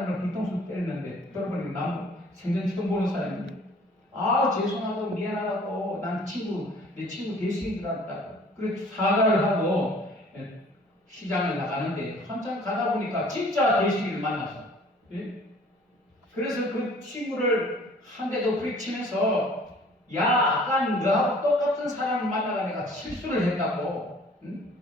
사람을 뒤통수 때렸는데 돌아보니까 남 생전 처음 보는 사람입니다. 아 죄송하다고 미안하다고 난 내 친구 대식인 줄 알았다. 그렇게 사과를 하고 시장을 나가는데 한참 가다 보니까 진짜 대식이를 만나서 예? 그래서 그 친구를 한 대도 후리치면서 야 아까 너하고 똑같은 사람을 만나가 내가 실수를 했다고 응?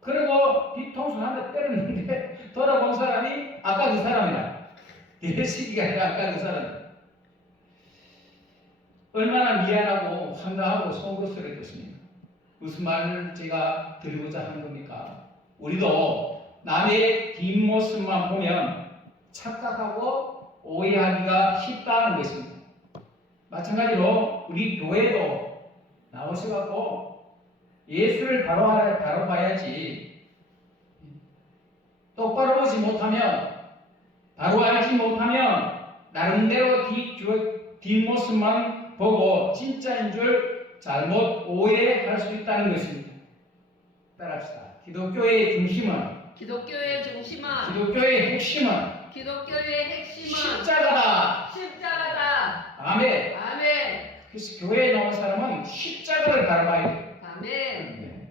그리고 뒤통수 한 대 때렸는데 돌아본 사람이 아까 그 사람이야. 대식이가 아니라 아까 그 사람. 얼마나 미안하고 황당하고 속으로 쓰러졌습니까? 무슨 말을 제가 드리고자 하는 겁니까? 우리도 남의 뒷모습만 보면 착각하고 오해하기가 쉽다는 것입니다. 마찬가지로 우리 교회도 나오셔갖고 예수를 바로 봐야지 똑바로 보지 못하면 바로 알지 못하면 나름대로 뒷모습만 보고 진짜인 줄 잘못 오해할 수 있다는 것입니다. 따라합시다. 기독교의 핵심은 십자가다. 아멘. 그래서 교회에 나온 사람은 십자가를 바라봐야 돼요. 아멘.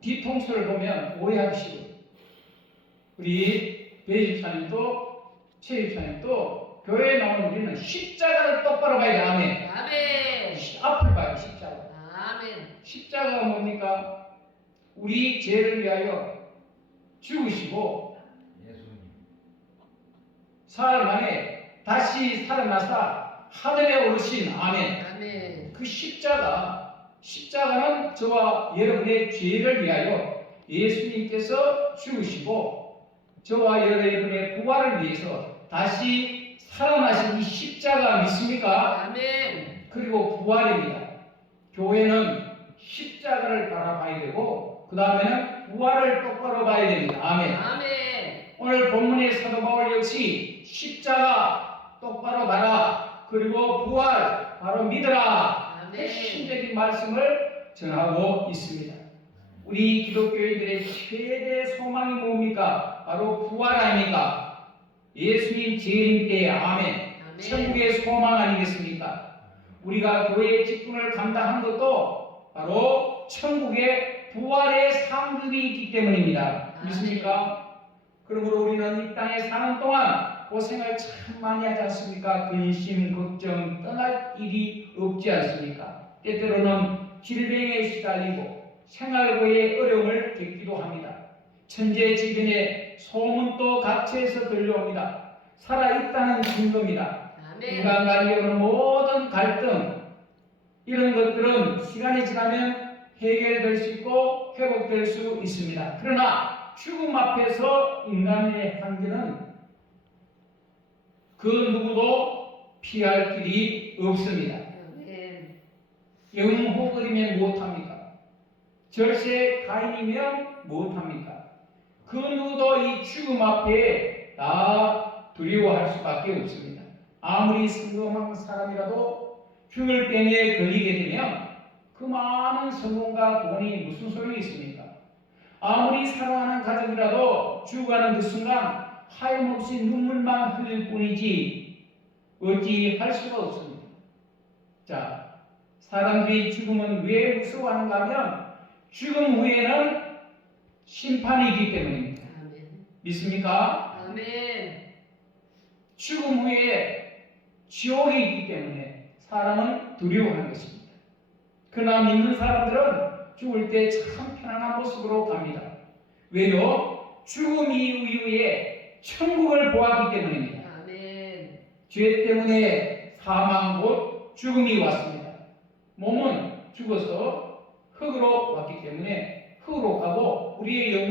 뒤통수를 보면 오해하기 쉬워요. 우리 배 집사님도 최 집사님도 교회에 나온 우리는 십자가를 똑바로 봐야 돼. 아멘. 앞을 봐요. 십자가. 십자가가 뭡니까? 우리 죄를 위하여 죽으시고 사흘 만에 다시 살아나사 하늘에 오르신 아멘. 그 십자가는 저와 여러분의 죄를 위하여 예수님께서 죽으시고 저와 여러분의 부활을 위해서 다시 살아나신 이 십자가 믿습니까? 아멘. 그리고 부활입니다. 교회는 십자가를 바라봐야 되고 그 다음에는 부활을 똑바로 봐야 됩니다. 아멘. 오늘 본문의 사도 바울 역시 십자가 똑바로 봐라. 그리고 부활 바로 믿으라. 핵심적인 말씀을 전하고 있습니다. 우리 기독교인들의 최대 소망이 뭡니까? 바로 부활 아닙니까? 예수님 재림 때 아멘. 천국의 소망 아니겠습니까? 우리가 교회의 직분을 감당한 것도 바로 천국의 부활의 상급이 있기 때문입니다. 믿습니까? 그러므로 우리는 이 땅에 사는 동안 고생을 참 많이 하지 않습니까? 근심, 걱정, 떠날 일이 없지 않습니까? 때때로는 질병에 시달리고 생활고의 어려움을 겪기도 합니다. 천재지변에 소문도 각처에서 들려옵니다. 살아있다는 증거입니다. 인간 간에 오는 모든 갈등 이런 것들은 시간이 지나면 해결될 수 있고 회복될 수 있습니다. 그러나 죽음 앞에서 인간의 한계는 그 누구도 피할 길이 없습니다. 영호걸이면 무엇합니까? 절세 가인이면 무엇합니까? 그 누구도 이 죽음 앞에 다 두려워할 수밖에 없습니다. 아무리 성공한 사람이라도 죽을 병에 걸리게 되면 그 많은 성공과 돈이 무슨 소용이 있습니까? 아무리 사랑하는 가족이라도 죽어가는 그 순간 하염없이 눈물만 흘릴 뿐이지 어찌 할 수가 없습니다. 자, 사람들이 죽음은 왜 무서워하는가 하면 죽음 후에는 심판이 있기 때문입니다. 믿습니까? 죽음 후에 지옥이 있기 때문에 사람은 두려워하는 것입니다. 그러나 믿는 사람들은 죽을 때 참 편안한 모습으로 갑니다. 왜요? 죽음 이후에 천국을 보았기 때문입니다. 죄 때문에 사망 곧 죽음이 왔습니다. 몸은 죽어서 흙으로 왔기 때문에 흙으로 가고 우리의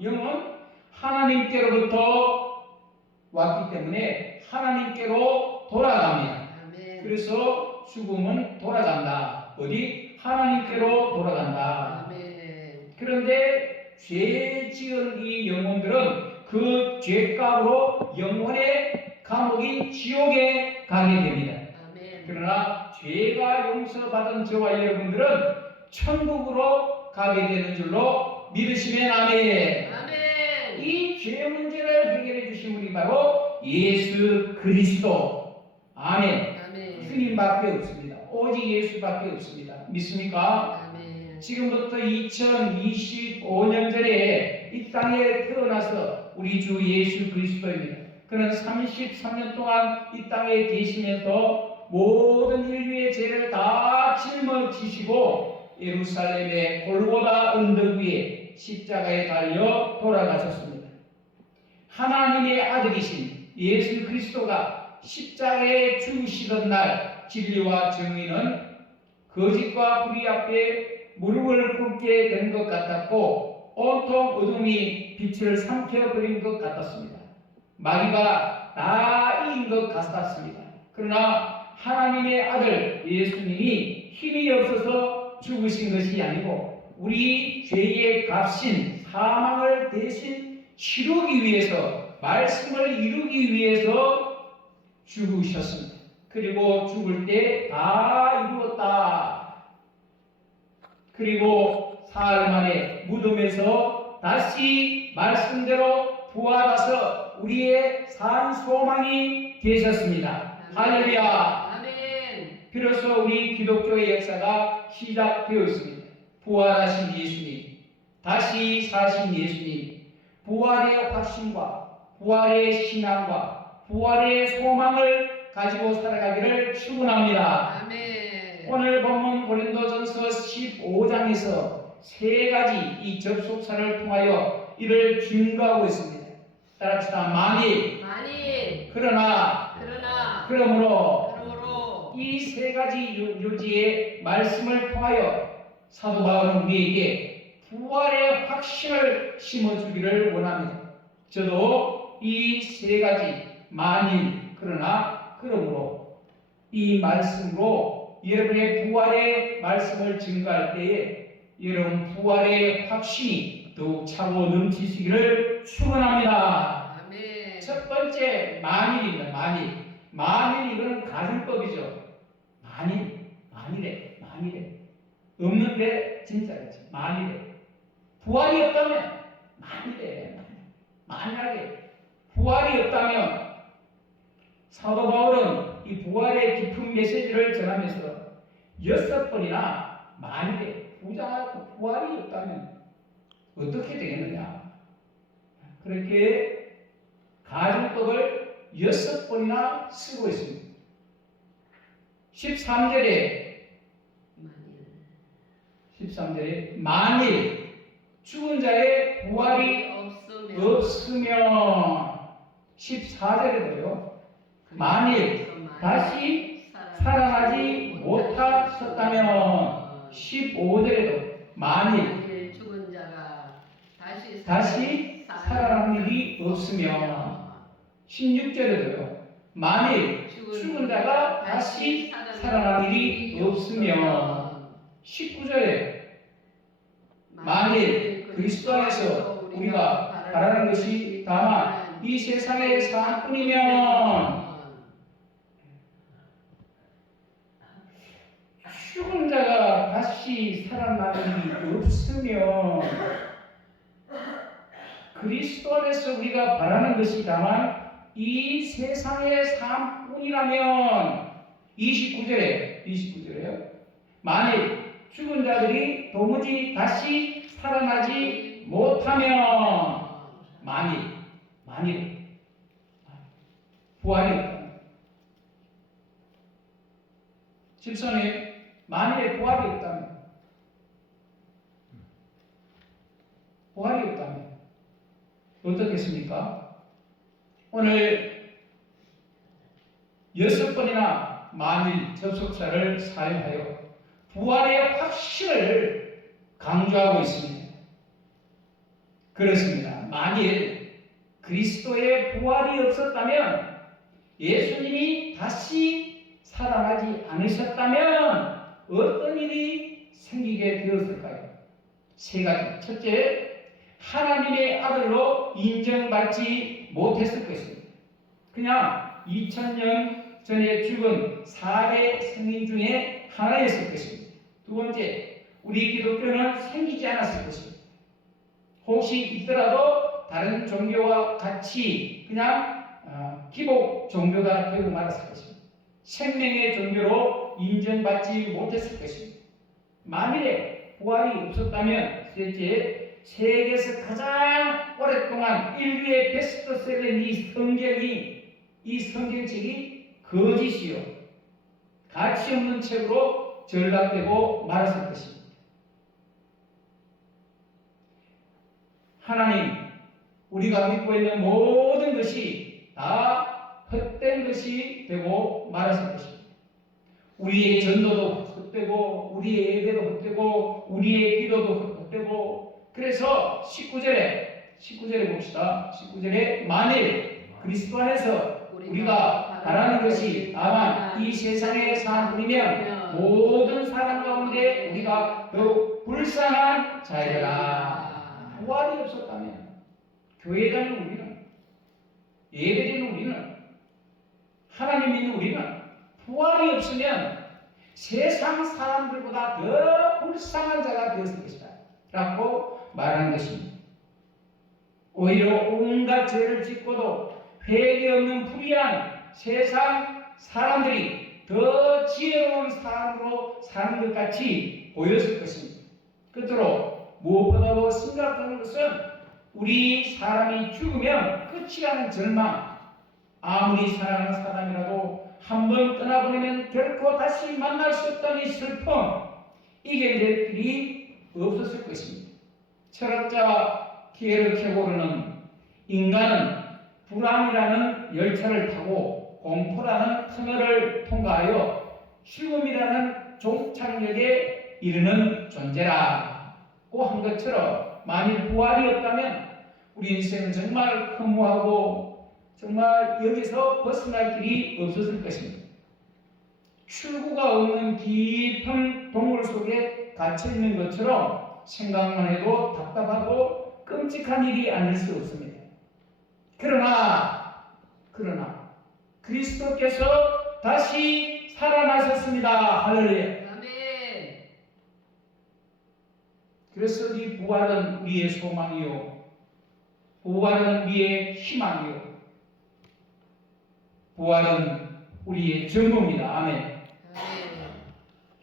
영은 하나님께로부터 왔기 때문에 하나님께로 돌아갑니다. 그래서 죽음은 돌아간다. 어디? 하나님께로 돌아간다. 그런데 죄 지은 이 영혼들은 그 죄값으로 영혼의 감옥인 지옥에 가게 됩니다. 그러나 죄가 용서받은 저와 여러분들은 천국으로 가게 되는 줄로 믿으시면 아멘. 이 바로 예수 그리스도. 아멘. 아멘. 주님밖에 없습니다. 오직 예수밖에 없습니다. 믿습니까? 아멘. 지금부터 2025년 전에 이 땅에 태어나서 우리 주 예수 그리스도입니다. 그는 33년 동안 이 땅에 계시면서 모든 인류의 죄를 다 짊어지시고 예루살렘의 골고다 언덕 위에 십자가에 달려 돌아가셨습니다. 하나님의 아들이신 예수 그리스도가 십자가에 죽으시던 날 진리와 정의는 거짓과 불의 앞에 무릎을 꿇게 된 것 같았고 온통 어둠이 빛을 삼켜버린 것 같았습니다. 마귀가 다 이긴 것 같았습니다. 그러나 하나님의 아들 예수님이 힘이 없어서 죽으신 것이 아니고 우리 죄의 값인 사망을 대신 치르기 위해서 말씀을 이루기 위해서 죽으셨습니다. 그리고 죽을 때 다 이루었다. 그리고 사흘 만에 무덤에서 다시 말씀대로 부활하셔서 우리의 산 소망이 되셨습니다. 할렐루야. 아멘. 비로소 우리 기독교의 역사가 시작되었습니다. 부활하신 예수님, 다시 사신 예수님, 부활의 확신과 부활의 신앙과 부활의 소망을 가지고 살아가기를 축원합니다. 아멘. 오늘 본문 고린도전서 15장에서 세 가지 이 접속사를 통하여 이를 증거하고 있습니다. 따라합시다. 만일, 그러나, 그러므로 이 세 가지 요지의 말씀을 통하여 사도 바울은 우리에게 부활의 확신을 심어주기를 원합니다. 저도 이 세 가지 만일, 그러나, 그러므로 이 말씀으로 여러분의 부활의 말씀을 증거할 때에 여러분 부활의 확신이 더욱 차고 넘치시기를 축원합니다. 아멘. 첫 번째 만일입니다. 만일 이거는 가정법이죠. 만일에 없는데 진짜겠지. 만일에 부활이 없다면 만약에 부활이 없다면 사도 바울은 이 부활의 깊은 메시지를 전하면서 6번이나 만일에 부활이 없다면 어떻게 되겠느냐 그렇게 가정법을 6번이나 쓰고 있습니다. 13절에 만일 죽은 자의 부활이 없으면 14절에도요. 만일 다시 살아나지 못하셨다면 15절에도 만일 죽은 자가 다시 살아난 일이 없으면 16절에도요. 만일 죽은 자가 다시 살아난 일이 없으면 19절에 만일 그리스도 안에서 우리가 바라는 것이 다만 이 세상의 사뿐이면 죽은 자가 다시 살아나는 일이 없으면 그리스도 안에서 우리가 바라는 것이 다만 이 세상의 삶뿐이라면 29절에요. 만일 죽은 자들이 도무지 다시 살아나지 못하면 만일 부활이 없다면 실선에 만일에 부활이 없다면 어떻겠습니까? 오늘 6번이나 만일 접속사를 사용하여 부활의 확신을 강조하고 있습니다. 그렇습니다. 만일 그리스도의 부활이 없었다면 예수님이 다시 살아나지 않으셨다면 어떤 일이 생기게 되었을까요? 세 가지. 첫째, 하나님의 아들로 인정받지 못했을 것입니다. 그냥 2000년 전에 죽은 4대 성인 중에 하나였을 것입니다. 두 번째, 우리 기독교는 생기지 않았을 것입니다. 혹시 있더라도 다른 종교와 같이 그냥 기복 종교가 되고 말았을 것입니다. 생명의 종교로 인정받지 못했을 것입니다. 만일에 부활이 없었다면 셋째, 세계에서 가장 오랫동안 인류의 베스트셀러인 이 성경책이 거짓이요 가치 없는 책으로 전락되고 말았을 것입니다. 하나님, 우리가 믿고 있는 모든 것이 다 헛된 것이 되고 말았을 것입니다. 우리의 전도도 헛되고 우리의 예배도 헛되고 우리의 기도도 헛되고 그래서 19절에 봅시다. 19절에 만일 그리스도 안에서 우리가 바라는 것이 다만 이 세상에 사는 뿐이면 모든 사람 가운데 우리가 더욱 불쌍한 자이라. 부활이 없었다면 교회 다니는 우리는 예배드리는 우리는 하나님 믿는 우리는 부활이 없으면 세상 사람들보다 더 불쌍한 자가 되었을 것이다 라고 말하는 것입니다. 오히려 온갖 죄를 짓고도 회개 없는 불의한 세상 사람들이 더 지혜로운 사람으로 사는 것 같이 보였을 것입니다. 끝으로 무엇보다도 심각한 것은 우리 사람이 죽으면 끝이라는 절망, 아무리 사랑하는 사람이라도 한번 떠나보내면 결코 다시 만날 수 없다는 이 슬픔, 이겨낼 길이 없었을 것입니다. 철학자 피에르 케고르는 인간은 불안이라는 열차를 타고 공포라는 터널을 통과하여 죽음이라는 종착역에 이르는 존재라고 한 것처럼 만일 부활이 없다면 우리 인생은 정말 허무하고 정말 여기서 벗어날 길이 없었을 것입니다. 출구가 없는 깊은 동굴 속에 갇혀있는 것처럼 생각만 해도 답답하고 끔찍한 일이 아닐 수 없습니다. 그러나 그리스도께서 다시 살아나셨습니다. 할렐루야. 아멘. 그래서 이 부활은 우리의 소망이요, 부활은 우리의 희망이요, 부활은 우리의 전부입니다. 아멘.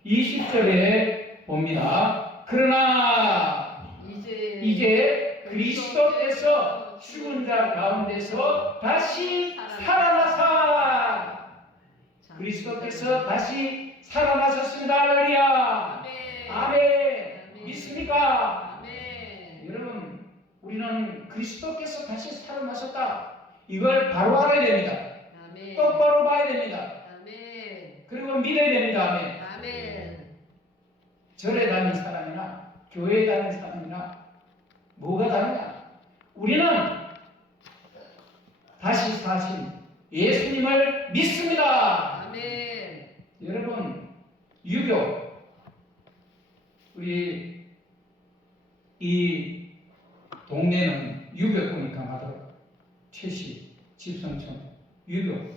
20절에 봅니다. 그러나 이제 그리스도께서 죽은 자 가운데서 다시 살아나사 그리스도께서 다시 살아나셨습니다. 할렐루야. 아멘. 믿습니까? 아멘. 여러분, 우리는 그리스도께서 다시 살아나셨다. 이걸 바로 알아야 됩니다. 아멘. 똑바로 봐야 됩니다. 아멘. 그리고 믿어야 됩니다. 아멘. 아멘. 절에 다니는 사람이나 교회에 다니는 사람이나 뭐가 다르냐? 우리는 다시 사신 예수님을 믿습니다. 아멘. 여러분, 유교, 우리 이 동네는 유교권이 강하더라고요. 최씨, 집성촌, 유교,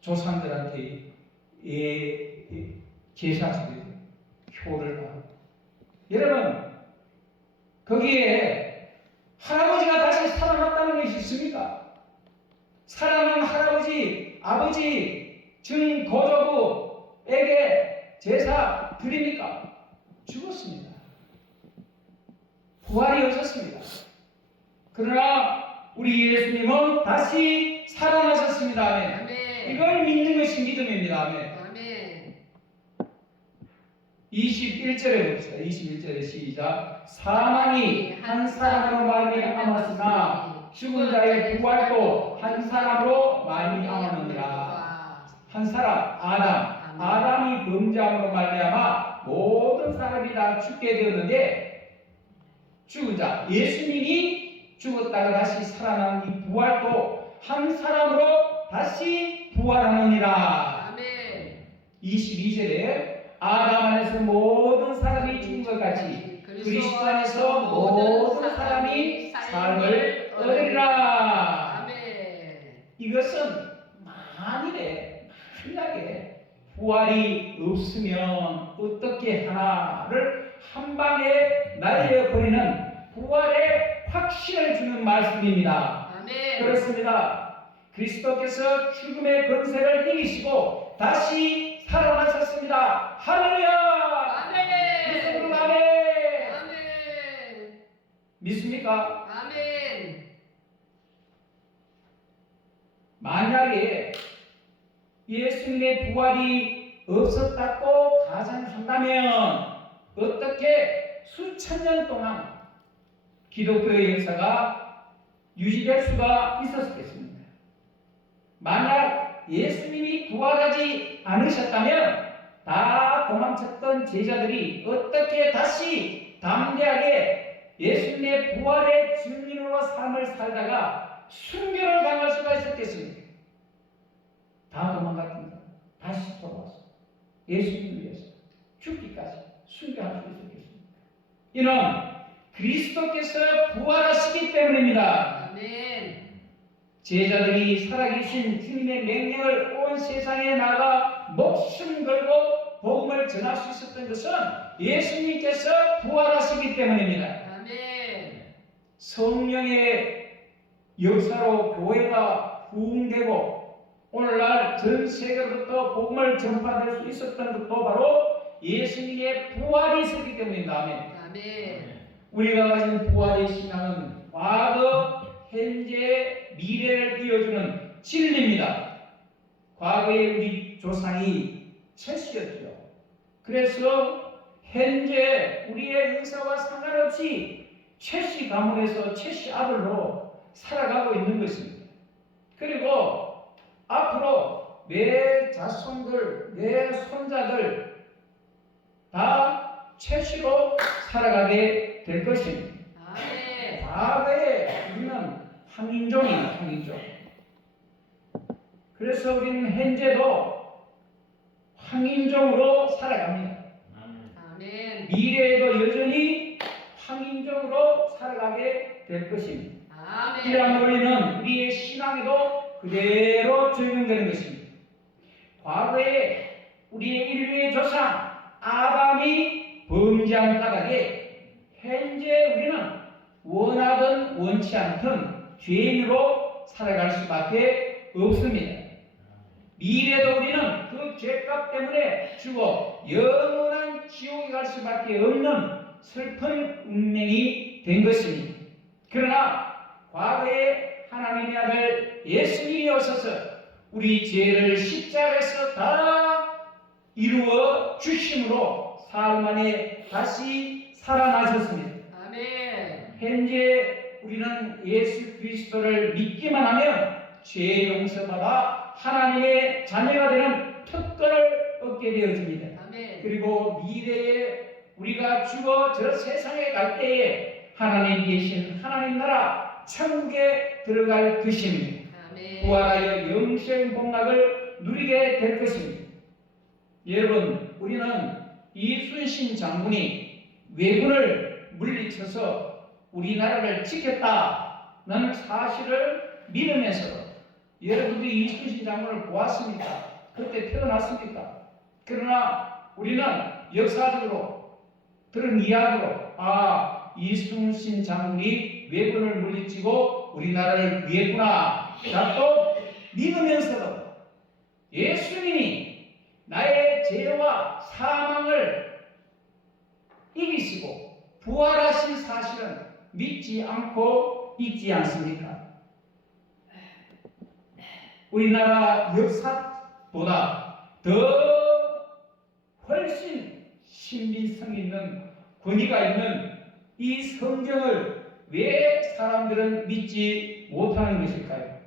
조상들한테 제사 지내고 효를 하고. 여러분, 거기에 할아버지가 다시 살아났다는 것이 있습니까? 살아난 할아버지, 아버지, 증거조부에게 제사 드립니까? 죽었습니다. 부활이 없었습니다. 그러나 우리 예수님은 다시 살아나셨습니다. 아멘. 아멘. 이걸 믿는 것이 믿음입니다. 아멘. 아멘. 21절에 봅시다. 21절에 시작. 사망이 한 사람으로 말미암았으나 죽은 자의 부활도 한 사람으로 말미암았느니라. 한 사람, 아담이 범죄함으로 말미암아 모든 사람이 다 죽게 되었는데 죽은 자 예수님이 죽었다가 다시 살아난 이 부활도 한 사람으로 다시 부활하느니라. 아멘. 22절에 아담 안에서 모든 사람이 죽은 것 같이 그리스도 안에서 모든 사람이 삶을 얻으리라. 아멘. 이것은 만약에 부활이 없으면 어떻게 하나를 한 방에 날려버리는 부활의 확신을 주는 말씀입니다. 아멘. 그렇습니다. 그리스도께서 죽음의 권세를 이기시고 다시 살아나셨습니다. 할렐루야! 아멘. 그리스도 아멘! 아멘. 믿습니까? 아멘. 만약에 예수님의 부활이 없었다고 가정한다면 어떻게 수천 년 동안 기독교의 역사가 유지될 수가 있었겠습니까? 만약 예수님이 부활하지 않으셨다면 다 도망쳤던 제자들이 어떻게 다시 담대하게 예수님의 부활의 증인으로 삶을 살다가 순교를 당할 수가 있었겠습니까? 다 도망갔습니다. 다시 돌아왔어. 예수님을 위해서 죽기까지 순교할 수 있었겠습니까? 이는 그리스도께서 부활하시기 때문입니다. 아멘. 제자들이 살아계신 주님의 명령을 온 세상에 나가 목숨 걸고 복음을 전할 수 있었던 것은 예수님께서 부활하시기 때문입니다. 아멘. 성령의 역사로 교회가 부흥되고 오늘날 전 세계로부터 복음을 전파될 수 있었던 것도 바로 예수님의 부활이 있었기 때문입니다. 아멘. 아멘. 우리가 가진 부활의 신앙은 과거, 현재, 미래를 이어주는 진리입니다. 과거에 우리 조상이 채씨였죠. 그래서 현재 우리의 의사와 상관없이 채씨 가문에서 채씨 아들로 살아가고 있는 것입니다. 그리고 앞으로 내 자손들, 내 손자들 다 채씨로 살아가게 될 것입니다. 아멘. 과거에 우리는 황인종이에요, 황인종. 그래서 우리는 현재도 황인종으로 살아갑니다. 아멘. 미래에도 여전히 황인종으로 살아가게 될 것입니다. 이러한 아멘. 원리는 우리의 신앙에도 그대로 적용되는 것입니다. 과거에 우리의 인류의 조상 아담이 범죄한 까닭에 현재 우리는 원하든 원치 않든 죄인으로 살아갈 수밖에 없습니다. 미래도 우리는 그 죄값 때문에 죽어 영원한 지옥에 갈 수밖에 없는 슬픈 운명이 된 것입니다. 그러나 과거에 하나님의 아들 예수님이 오셔서 우리 죄를 십자가에서 다 이루어 주심으로 사흘 만에 다시 살아나셨습니다. 아멘. 현재 우리는 예수 그리스도를 믿기만 하면 죄 용서받아 하나님의 자녀가 되는 특권을 얻게 되어집니다. 아멘. 그리고 미래에 우리가 죽어 저 세상에 갈 때에 하나님 계신 하나님 나라 천국에 들어갈 것입니다. 아멘. 부활하여 영생 복락을 누리게 될 것입니다. 여러분, 우리는 이순신 장군이 왜군을 물리쳐서 우리나라를 지켰다는 사실을 믿으면서 여러분들이 이순신 장군을 보았습니까? 그때 태어났습니까? 그러나 우리는 역사적으로 들은 이야기로 이순신 장군이 왜군을 물리치고 우리나라를 구했구나 라고 믿으면서도 예수님이 나의 죄와 사망을 이기시고 부활하신 사실은 믿지 않고 있지 않습니까? 우리나라 역사보다 더 훨씬 신빙성 있는 권위가 있는 이 성경을 왜 사람들은 믿지 못하는 것일까요?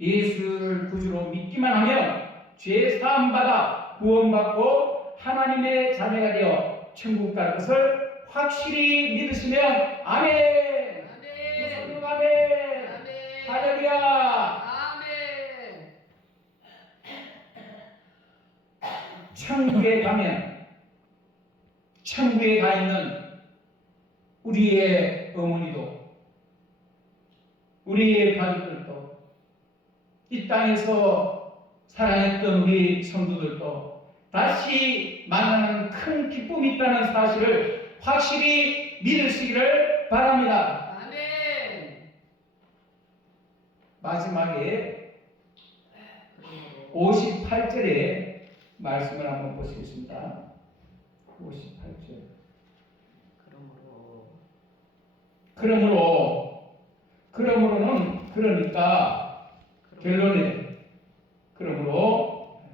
예수를 구주로 믿기만 하면 죄 사함 받아 구원받고 하나님의 자녀가 되어 천국 갈 것을 확실히 믿으시면 아멘. 아멘. 아멘. 아멘. 할렐루야. 아멘. 천국에 가면 천국에 가 있는 우리의 어머니도 우리의 가족들도 이 땅에서 사랑했던 우리 성도들도 다시 만나는 큰 기쁨이 있다는 사실을 확실히 믿으시기를 바랍니다. 아멘. 마지막에 그러므로 58절에 말씀을 한번 보시겠습니다. 58절. 그러므로는 그러니까 결론에 그러므로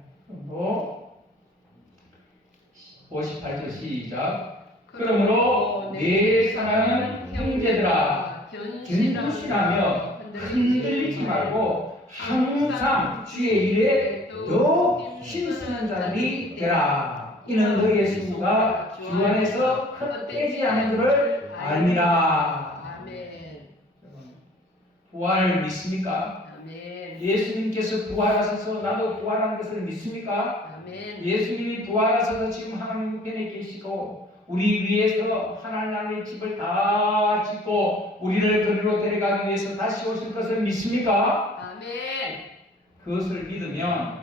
58절 시작. 그러므로 내 사랑하는 형제들아 견고시라며 흔들리지 말고 항상 주의 일에 더욱 힘쓰는 자들이 되라. 이는 너희의 수고가 주 안에서 헛되지 않은 줄을 알미라. 아멘. 부활을 믿습니까? 아멘. 예수님께서 부활하셔서 나도 부활한 것을 믿습니까? 아멘. 예수님이 부활하셔서 지금 하나님 편에 계시고 우리 위해서 하나님의 집을 다 짓고 우리를 그리로 데려가기 위해서 다시 오실 것을 믿습니까? 아멘. 그것을 믿으면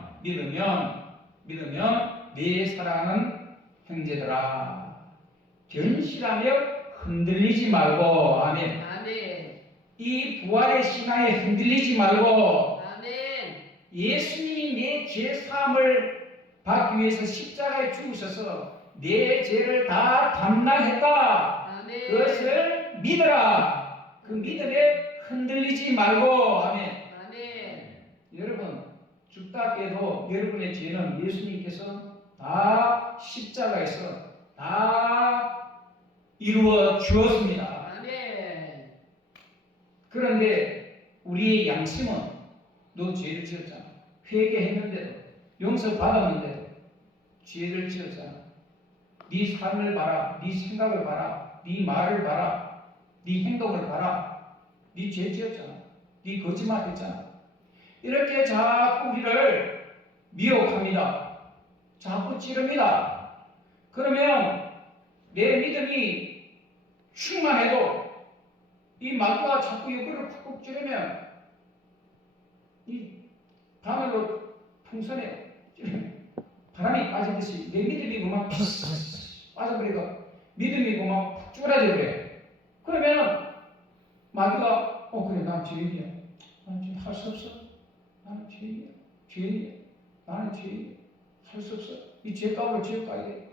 내 사랑하는 형제들아 견실하며 흔들리지 말고 아멘. 아멘. 이 부활의 신앙에 흔들리지 말고 아멘. 예수님이 내 죄 사함을 받기 위해서 십자가에 죽으셔서 내 죄를 다 담당했다. 아멘. 그것을 믿어라. 그 믿음에 흔들리지 말고 아멘. 아멘. 여러분 죽다 깨도 여러분의 죄는 예수님께서 다 십자가에서 다 이루어 주었습니다. 아멘. 그런데 우리의 양심은 너 죄를 지었잖아. 회개했는데도 용서받았는데도 죄를 지었잖아. 네 삶을 봐라. 네 생각을 봐라. 네 말을 봐라. 네 행동을 봐라. 네 죄 지었잖아. 네 거짓말했잖아. 이렇게 자꾸 우리를 미혹합니다. 자꾸 찌릅니다. 그러면 내 믿음이 충만해도 이 마귀가 자꾸 이거를 쿡쿡 찌르면 이 바늘로 풍선에 바람이 빠지듯이 내 믿음이 그만 빠져버리고 믿음이 그만 푹 쭈그라져 버려요. 그러면 마귀가 그래 난 죄인이야. 난 지금 할 수 없어. 나는 죄인이야. 나는 죄인이야. 할 수 없어. 이 죄값으로 지옥 가야 돼.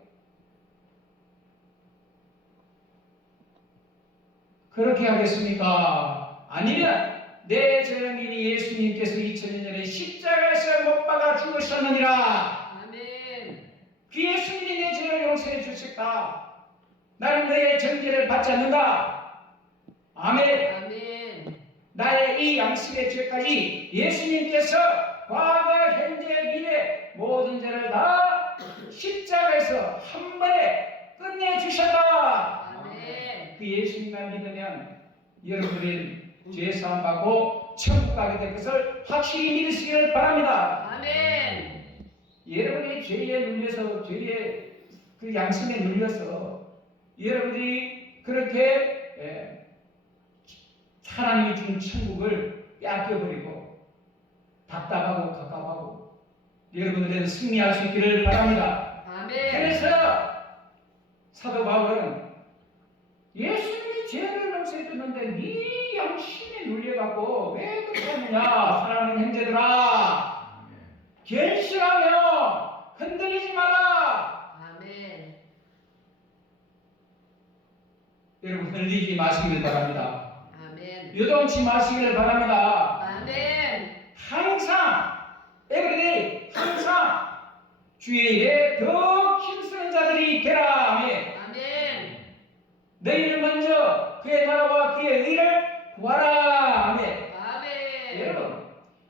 그렇게 하겠습니까? 아니면 내 죄인이 예수님께서 2000년 전에 십자가에서 못 박아 죽으셨느니라. 아멘. 그 예수님이 내 죄를 용서해 주셨다. 나는 너의 정죄를 받지 않는다. 아멘. 아멘. 나의 이 양심의 죄까지 예수님께서 과거, 현재, 미래 모든 죄를 다 십자가에서 한 번에 끝내주셨다. 아멘. 그 예수님만 믿으면 여러분의 죄 사함 받고 천국 가게 될 것을 확실히 믿으시기를 바랍니다. 아멘. 여러분이 죄에 눌려서 죄의 그 양심에 눌려서 여러분이 그렇게 하나님이 준 천국을 뺏겨버리고 답답하고 갑갑하고 여러분들은 승리할 수 있기를 바랍니다. 아멘. 그래서 사도 바울은 예수님이 죄를 용서해 줬는데 네 양심에 눌려갖고 왜 그렇게 하느냐. 사랑하는 형제들아 견실하며 흔들리지 마라. 아멘. 여러분 흔들리지 마시길 바랍니다. 아멘. 요동치 마시기를 바랍니다. 아멘. 항상 everyday 항상 주의 일에 더 힘쓰는 자들이 되라. 아멘. 아멘. 너희는 먼저 그의 나라와 그의 의를 구하라. 아멘. 아멘. 여러분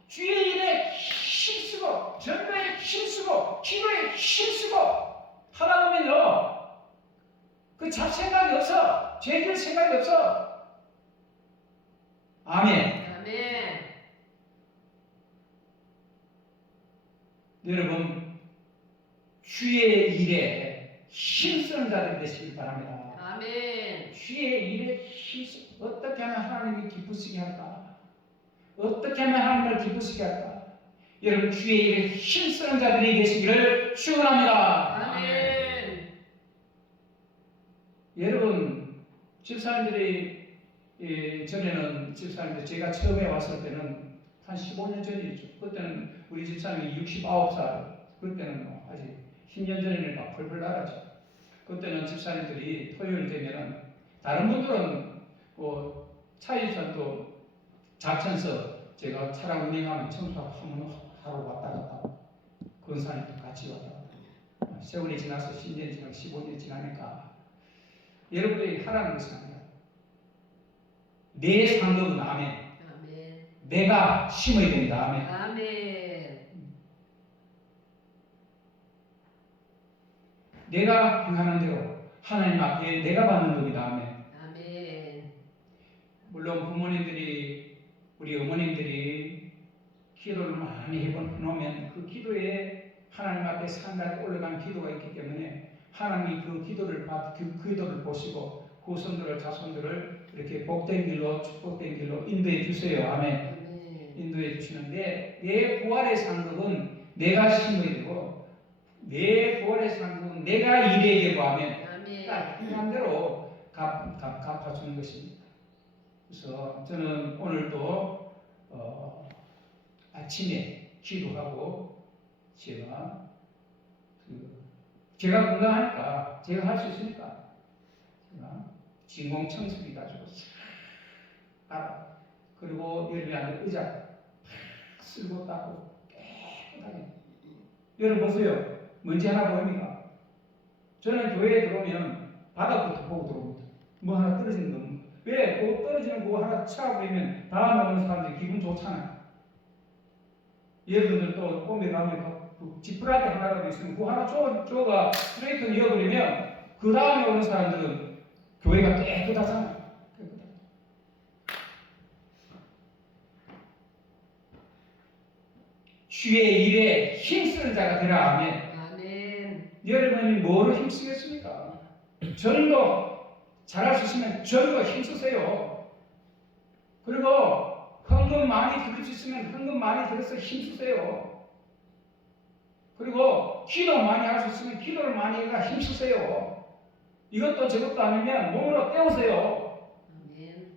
주의 일에 힘쓰고 전도에 힘쓰고 기도에 힘쓰고 하다 보면요 그 잡생각이 없어. 죄질 생각이 없어. 아멘. 아멘. 여러분 주의 일에 힘쓰는 자들이 되시길 바랍니다. 아멘. 주의 일에 힘쓰 어떻게 하면 하나님이 기쁘시게 할까? 어떻게 하면 하나님을 기쁘시게 할까? 여러분 주의 일에 힘쓰는 자들이 되시기를 축원합니다. 아멘. 여러분 집사님들이 전에는 집사님들 제가 처음에 왔을 때는 한 15년 전이었죠. 그때는 우리 집사님이 69살, 그때는 뭐 아직 10년 전이니까 펄펄 날았죠. 그때는 집사님들이 토요일 되면은 다른 분들은 뭐 차이선도 자천서 제가 차량 운행하면 청소하면 하러 왔다 갔다 권사님도 같이 왔다 갔다 세월이 지나서 10년 지나고 15년 지나니까 여러분들이 하라는 것이 아니라 내 상급은 아멘. 아멘. 내가 심어야 됩니다. 아멘. 아멘. 내가 행하는 대로 하나님 앞에 내가 받는 겁니다. 아멘. 아멘. 물론 부모님들이 우리 어머님들이 기도를 많이 해놓으면 그 기도에 하나님 앞에 상달에 올라간 기도가 있기 때문에 하나님이 그 기도를 보시고 후손들을 자손들을 이렇게 복된 길로 축복된 길로 인도해 주세요. 아멘. 아멘. 인도해 주시는데 내 부활의 상급은 내가 심어야 되고 내 부활의 상급은 내가 일해야 되고 아멘. 아멘. 한 대로 갚아주는 것입니다. 그래서 저는 오늘도 아침에 기도하고 제가 건강하니까 제가 할 수 있으니까 제가 진공 청소기 가지고 싹 그리고 여름에 앉는 의자 팍 쓸고 닦고 깨끗하게. 여러분 보세요. 먼지 하나 보입니까? 저는 교회에 들어오면 바닥부터 보고 들어옵니다. 뭐 하나 떨어지는 거. 왜? 그 떨어지는 거 하나 쳐보이면 다음에 오는 사람들이 기분 좋잖아요. 여러분들 또 꿈에 가면 그 지푸라기 하나라도 있으면 그 하나 쪼가 스트레이트 이어버리면 그 다음에 오는 사람들은 교회가 깨끗하잖아요. 주의 일에 힘쓰는 자가 되라. 아멘. 아멘. 여러분이 뭐로 힘쓰겠습니까? 전도 잘할 수 있으면 전도 힘쓰세요. 그리고 헌금 많이 들을 수 있으면 헌금 많이 들어서 힘쓰세요. 그리고 기도 많이 할 수 있으면 기도를 많이 해가 힘쓰세요. 이것도 저것도 아니면 몸으로 때우세요. 아멘.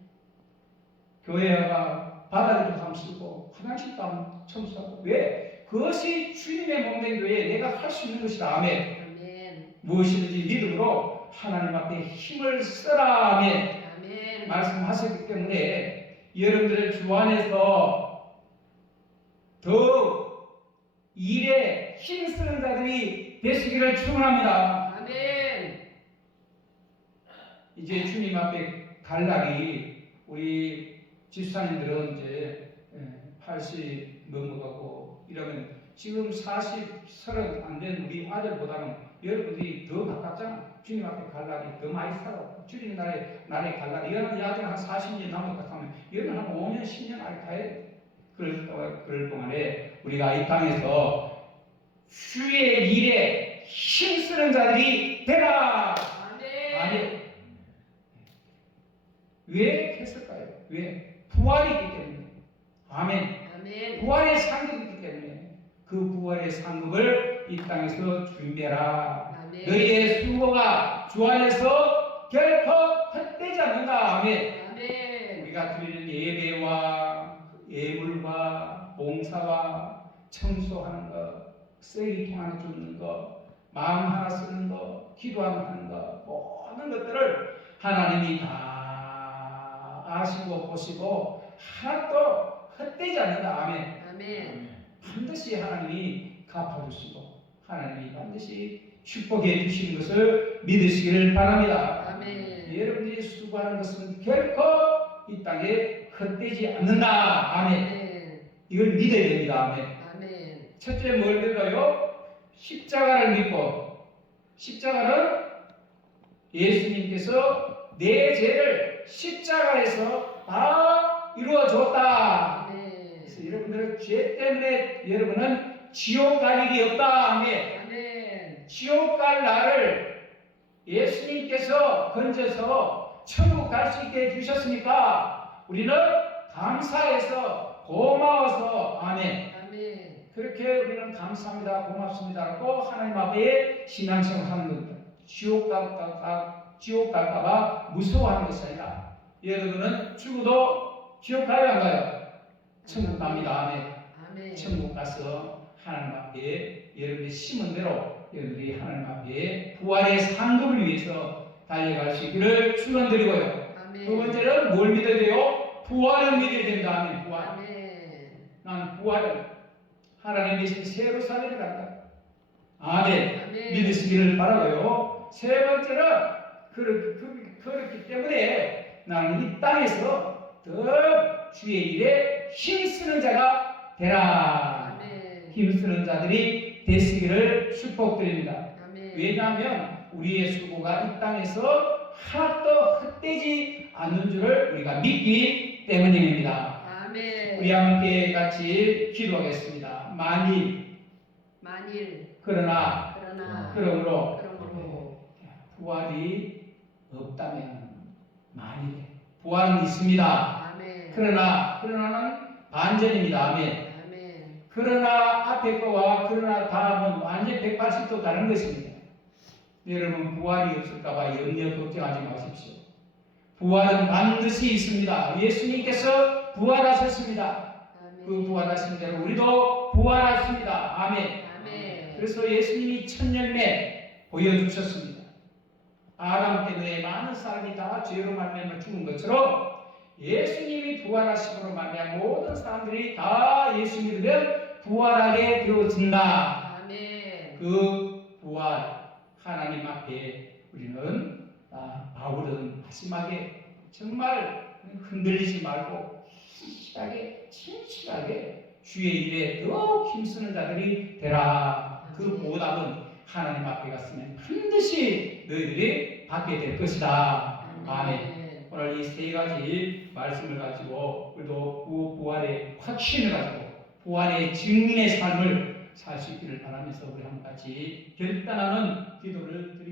교회가 바닥에도 감 쓰고 화장실도 안 청소하고. 왜? 그것이 주님의 몸된 교회에 내가 할 수 있는 것이다. 아멘. 아멘. 무엇이든지 믿음으로 하나님 앞에 힘을 써라. 아멘. 아멘. 말씀하셨기 때문에 여러분들 주 안에서 더욱 일에 힘쓰는 자들이 되시기를 축원합니다. 아멘. 이제 주님 앞에 갈 날이 우리 집사님들은 이제 80 넘어가고 이러면 지금 40, 30 안 된 우리 아들보다는 여러분들이 더 가깝잖아. 주님 앞에 갈 날이 더 많이 살아. 주님 날에 갈 날이 여는 아들 한 40년 남았다 하면 여는 한 5년, 10년 안에 가야 돼. 그럴 동안에 우리가 이 땅에서 주의 일에 힘쓰는 자들이 되라. 아멘. 아멘. 왜 했을까요? 왜? 부활이기 때문에. 아멘. 아멘. 부활의 상급이기 때문에 그 부활의 상급을 이 땅에서 준비해라. 아멘. 너희의 수고가 주 안에서 결코 헛되지 않는다. 아멘. 아멘. 우리가 드리는 예배와 예물과 봉사와 청소하는 것, 쓰레기통 하나 줍는 것, 마음 하나 쓰는 것, 기도 하나 하는 것, 모든 것들을 하나님이 다 아시고 보시고 하나도 헛되지 않는다. 아멘. 아멘. 반드시 하나님이 갚아주시고 하나님이 반드시 축복해 주시는 것을 믿으시기를 바랍니다. 아멘. 여러분들이 수고하는 것은 결코 이 땅에 헛되지 않는다. 아멘. 아멘. 이걸 믿어야 됩니다. 아멘. 아멘. 첫째 뭘 믿어요? 십자가를 믿고, 십자가는 예수님께서 내 죄를 십자가에서 다 이루어 줬다. 아멘. 그래서 여러분들은 죄 때문에 여러분은 지옥 갈 일이 없다. 아멘. 아멘. 지옥 갈 나를 예수님께서 건져서 천국 갈 수 있게 해주셨으니까 우리는 감사해서 고마워서 아멘. 아멘. 그렇게 우리는 감사합니다, 고맙습니다라고 하나님 앞에 신앙생활 하는 겁니다. 지옥 갈까봐 무서워하는 것이 아니라 여러분은 죽어도 지옥 가요 안 가요? 천국 갑니다. 아멘. 아멘. 천국 가서 하나님 앞에 여러분이 심은 대로 여러분들이 하나님 앞에 부활의 상급을 위해서 달려갈 수 있기를 축원드리고요. 아멘. 두 번째는 뭘 믿어야 돼요? 부활을 믿어야 된다. 아멘. 부활. 아멘. 나는 부활을 하나님의 신 새로 살아야 간다. 아멘. 아멘. 믿으시기를 바라고요. 세 번째는 그렇기 때문에 나는 이 땅에서 더 주의 일에 힘쓰는 자가 되라. 아멘. 힘쓰는 자들이 되시기를 축복드립니다. 아멘. 왜냐하면 우리의 수고가 이 땅에서 하나도 헛되지 않는 줄을 우리가 믿기 때문입니다. 아멘. 우리 함께 같이 기도하겠습니다. 만일 그러나 그러므로 부활이 없다면 만일 부활은 있습니다. 아멘. 그러나는 반전입니다. 아멘. 아멘. 그러나 앞에 거와 그러나 다음은 완전 180도 다른 것입니다. 여러분 부활이 없을까봐 염려 걱정하지 마십시오. 부활은 반드시 있습니다. 예수님께서 부활하셨습니다. 아멘. 그 부활하신 대로 우리도 부활하십니다. 아멘. 아멘. 그래서 예수님이 천년내 보여주셨습니다. 아담 때문에 많은 사람이 다 죄로 말미암아 죽은 것처럼 예수님이 부활하심으로 말미암아 모든 사람들이 다 예수 믿으면 부활하게 되어진다. 아멘. 그 부활 하나님 앞에 우리는 바울은 마지막에 정말 흔들리지 말고 진실하게 주의 일에 더욱 힘쓰는 자들이 되라. 그 보답은 하나님 앞에 갔으면 반드시 너희들이 받게 될 것이다. 아멘. 오늘 이 세 가지 말씀을 가지고 우리도 부활의 확신을 가지고 부활의 증인의 삶을 살 수 있기를 바라면서 우리 한 같이 결단하는 기도를 드리겠습니다.